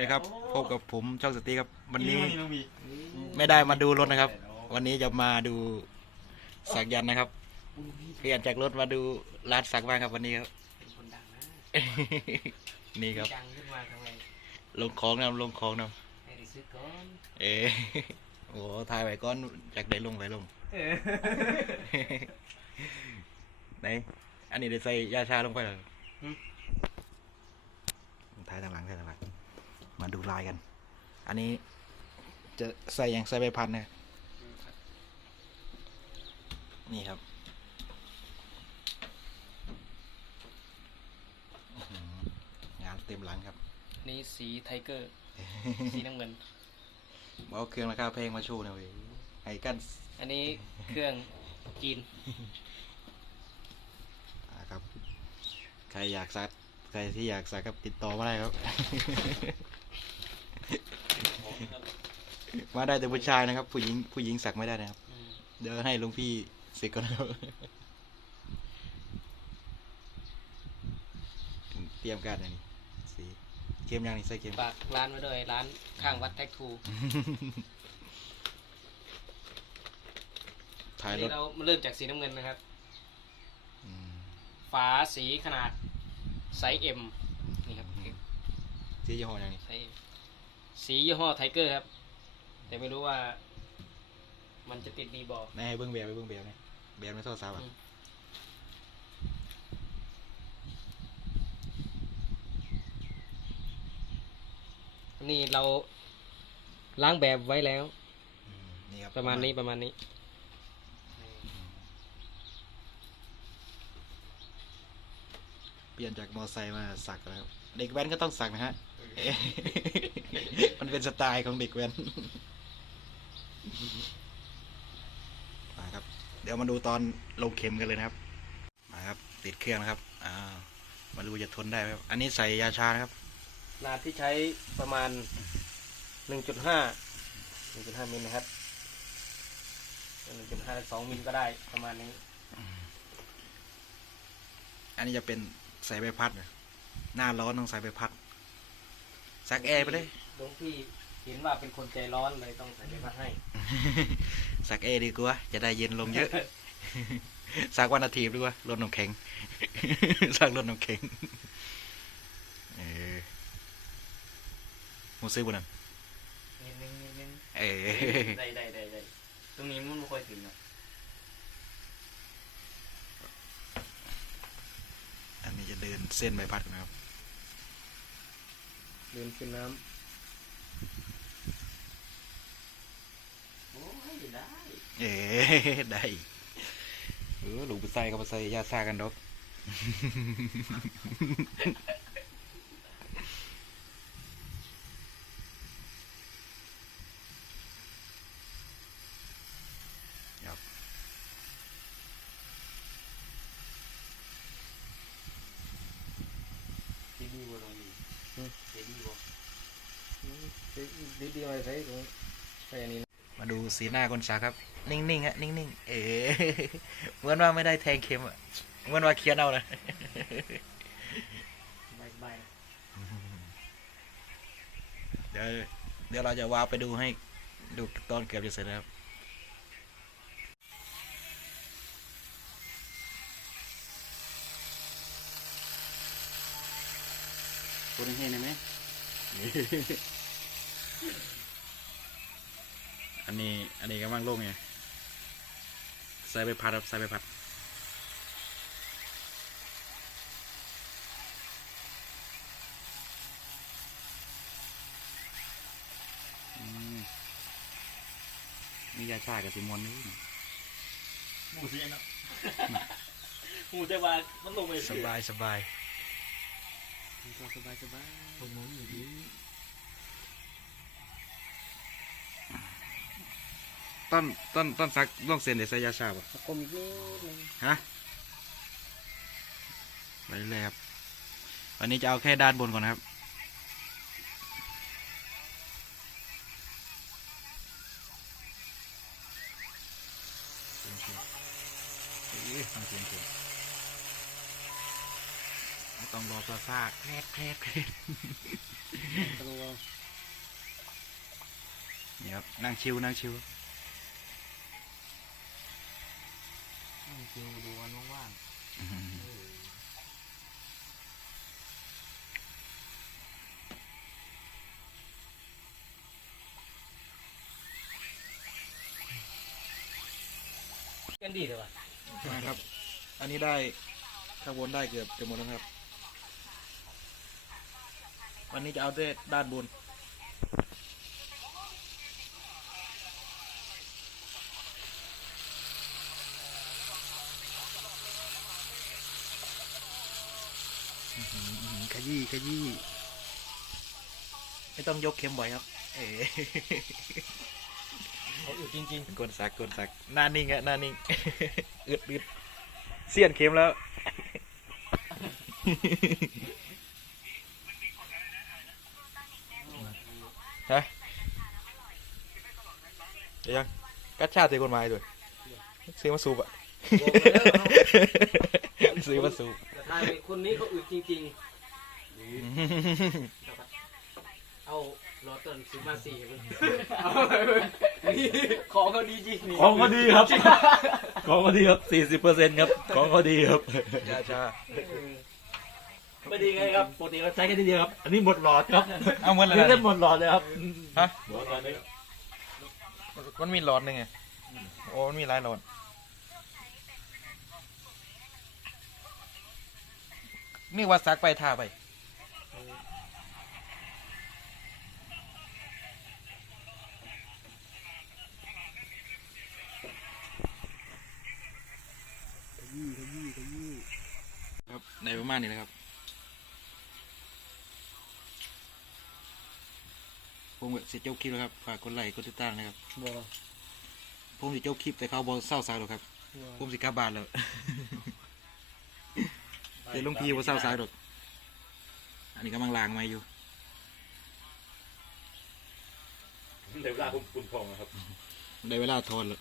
ดีครับพบกับผมช่องสตีครับ วันนี้น้องมีไม่ได้มาดูรถนะครับ วันนี้จะมาดูสักยันต์นะครับ เปลี่ยนจากรถมาดูร้านสักบ้างครับวันนี้ครับเป็นคนดังนะนี่ครับดังขึ้นมาทำไงลงของนำลงของนให้ได้ซื้อก่อนำเอ๋โอ้ถ่ายไว้ก้อนจากได้ลงไปลงเออไหนอันนี้ได้ใส่ยาชาลงไปเหรอถ่ายทางหลังถ่ายทางหลังมา ดูลายกัน อันนี้จะใส่อย่างใส่ใบพัดนะนี่ครับอื้อหืองานเต็มหลังครับ นี่สีไทเกอร์ สีน้ำเงินเอาเครื่องราคาแพงมาโชว์หนะเว้ยไอ้กัน อันนี้เครื่องจีนอ่าครับ ใครอยากซัก ใครที่อยากซักครับติดต่อมาได้ครับ มาได้แต่ผู้ชายนะครับ ผู้หญิงผู้หญิงสักไม่ได้นะครับอืมเดี๋ยวให้หลุงพี่สิกก่อนนะครับเตรียมการอันนี้สีเกมยังนี่ใส่เกมฝากร้านไว้ด้วยร้านข้างวัดแท็กทูถ่ายอันรนี้ถเรามาเริ่มจากสีน้ำเงินนะครับอืมฝาสีขนาดไซส์ M นี่ครับสียี่ห้อยังนี่ไซส์ M สียี่ห้อไทเกอร์ครับ แต่ไม่รู้ว่า มันจะติดดีบอไหนให้เบิ้งแบบไปเบิ้งแบบนี่แบบไม่โทษสาวอะอืม นี่เราล้างแบบไว้แล้ว อืมนี่ครับประมาณนี้ประมาณนี้เปลี่ยนจากมอไซค์มาสักแล้ว เด็กแว้นก็ต้องสักนะฮะเอ๊ะ มันเป็นสไตล์ของเด็กแว้น มาครับ เดี๋ยวมาดูตอนลงเข็มกันเลยนะครับ มาครับ ติดเครื่องนะครับอ้าวมาดูจะทนได้ไหมครับ อันนี้ใส่ยาชานะครับขนาดที่ใช้ประมาณ1.5 1.5มิลนะครับ1.5 2มิลก็ได้ประมาณนี้ อันนี้จะเป็นใส่ใบพัดนะหน้าร้อนต้องใส่ใบพัดซักแอร์ไปเลยหลวงพี่เห็นว่าเป็นคนใจร้อนเลยต้องใส่ใบพัดให้ สักแอร์ดีกว่า จะได้เย็นลงเยอะ สักวันอาทิตย์ดีกว่าลดน้ำแข็ง สักลดน้ำแข็งเออมูซื้อบุนั่นนิดนึงนิดนึงเออได้ได้ได้ได้ตรงนี้มันไม่ค่อยถึงอะอันนี้จะเดินเส้นใบพัดนะครับ เดินขึ้นน้ำ โอ้ยได้เออได้เออหลูกไป มาดูสีหน้าคนสักครับ นิ่งๆฮะนิ่งๆเออเหมือนว่าไม่ได้แทงเข็มอะเหมือนว่าเคียนเอานะเดี๋ยวเดี๋ยวเราจะวาไปดูให้ดูตอนเกือบจะเสร็จแล้วครับตัวนี้เห็นไหม อันนี้อันนี้กำลังลงไงใส่ไปพัดครับใส่ไปพัดอืมมียาชากับซิมอนนี่หมูเสียงเนาะหมูแต่ว่ามันลงไปสบายสบายสบายสบายผมมองอยู่ดี ต้นต้นต้นซักล่องเซนเดใส่ยาชาป่ะกลมอีกนิดนึงฮะไปเรื่อยๆครับวันนี้จะเอาแค่ด้านบนก่อนนะครับเอ๊ะฟังเสียงเสียงต้องรอปลาซากแครกแครกแครกตะลุงนี่ครับนั่งชิวนั่งชิว คิวดูวันว่างอื้อหือกันดีเลยวะนะครับ อันนี้ได้ข้างบนได้เกือบจะหมดแล้วครับ วันนี้จะเอาด้วยด้านบน อื้อหืออื้อหือ ขยี้ขยี้ไม่ต้องยกเข็มบ่อยครับ เอ๋เขาอยู่จริงกวนสักกวนสักหน้านิ่งอะหน้านิ่งอึดอึดเสียนเข็มแล้ว ฮะเดี๋ยวยังกัดชาติกฎหมายด้วยซื้อมาสูบอะ ซื้อมาสูบๆแต่ทายคนนี้เขาอึดจริงๆ เอารอต้นซื้อมาสี่มึงนี่ของเขาดีจริงนี่ของก็ดีครับ ของก็ดีครับสี่สิบเปอร์เซ็นต์ครับ ของก็ดีครับจ้าจ้าไม่ดีไงครับปกติเราใช้แค่ทีเดียวครับ อันนี้หมดหลอดครับ เอาเมื่อไหร่นี่ได้หมดหลอดเลยครับฮะหมดหลอดเลยมันมีหลอดหนึ่งไงโอ้มันมีหลายหลอด นี่ว่าซักไปทาไปครับในประมาณนี้นะครับ ผมก็สิจบคลิปแล้วครับฝากกดไลค์กดติดตามนะครับบ่ผมสิจบคลิปแต่เขาบอเศร้าสายหรอกครับผมสิกลับบ้านแล้ว เดี๋ยวหลุงพีบ่เศร้าสายหรอก อันนี้กำลังล้างไม้อยู่ เดี๋ยวเวลาผมปุ่นพองนะครับ ได้เวลาทอนแล้ว